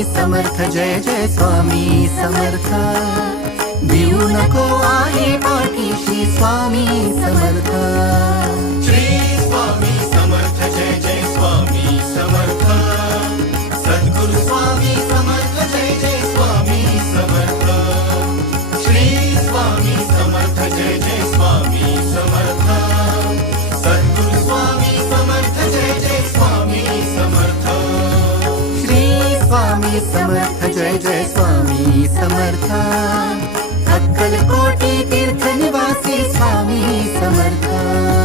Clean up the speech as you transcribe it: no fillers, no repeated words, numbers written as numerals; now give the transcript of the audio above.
स्वामी समर्थ, जय जय स्वामी समर्थ। भिवू नको आहे पाठीशी स्वामी समर्थ। श्री स्वामी समर्थ, जय जय स्वामी समर्थ। सद्गुरु स्वामी समर्थ, जय जय स्वामी समर्थ। श्री स्वामी समर्थ, जय जय स्वामी समर्थ। सद्गुरु स्वामी समर्थ, जय जय स्वामी समर्थ। श्री स्वामी समर्थ, जय जय स्वामी समर्थ। अक्कलकोटी तीर्थ निवासी स्वामी समर्थ।